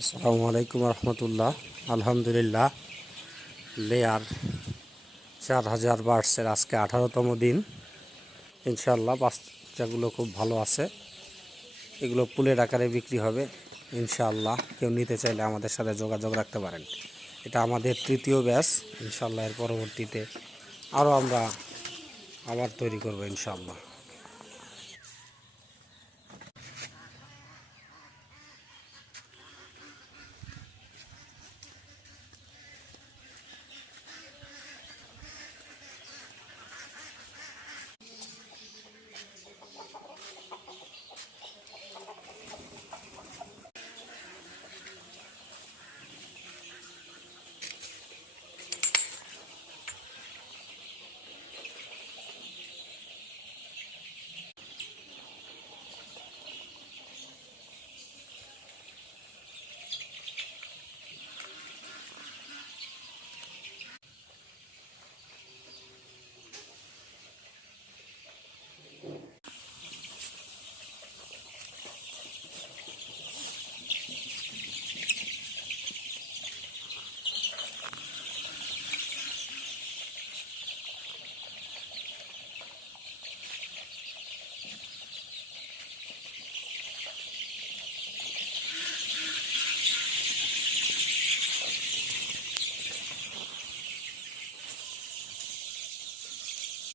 আসসালামু আলাইকুম রহমতুল্লাহ। আলহামদুলিল্লাহ, লেয়ার 4000 বার্ডসের আজকে 18তম দিন। ইনশাআল্লাহ বাচ্চাগুলো খুব ভালো আছে। এগুলো পুলের আকারে বিক্রি হবে ইনশাআল্লাহ। কেউ নিতে চাইলে আমাদের সাথে যোগাযোগ রাখতে পারেন। এটা আমাদের তৃতীয় ব্যাচ। ইনশাআল্লাহ এর পরবর্তীতে আরও আমরা আবার তৈরি করব ইনশাআল্লাহ।